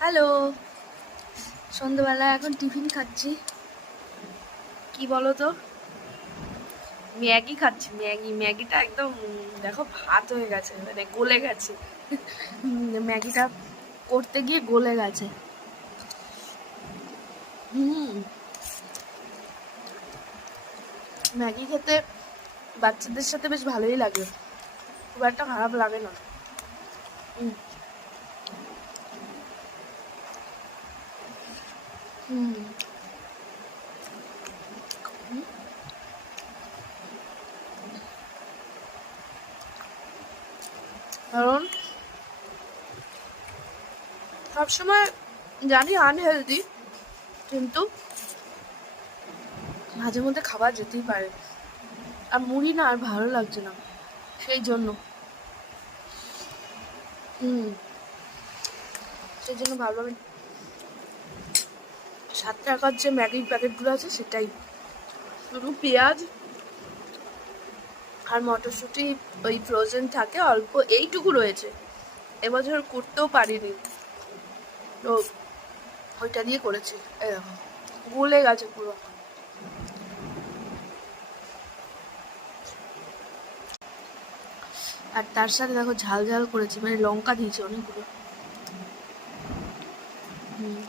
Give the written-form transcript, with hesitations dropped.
Hello, সন্ধ্যাবেলা এখন tiffin খাচ্ছি। কি বলো তো, ম্যাগি খাচ্ছি। ম্যাগিটা একদম দেখো ভাত হয়ে গেছে, মানে গলে গেছে। ম্যাগিটা করতে গিয়ে গলে গেছে। হুম, ম্যাগি খেতে বাচ্চাদের সাথে বেশ ভালোই লাগে, খুব একটা খারাপ লাগে না। হুম হুম হুম। কারণ সবসময় জানি আনহেলদি, কিন্তু মাঝে মধ্যে খাবার যেতেই পারে। আর মুড়ি না আর ভালো লাগছে না, সেই জন্য। হুম, সেই জন্য ভাবলাম 7 টাকার যে ম্যাগির প্যাকেটগুলো আছে সেটাই, শুধু পেঁয়াজ আর মটরশুঁটি ওই ফ্রোজেন থাকে অল্প, এইটুকু রয়েছে। এবছর করতেও পারিনি, তো ওইটা দিয়ে করেছি। এরকম গলে গেছে পুরো। আর তার সাথে দেখো ঝাল ঝাল করেছি, মানে লঙ্কা দিয়েছি অনেকগুলো। হুম,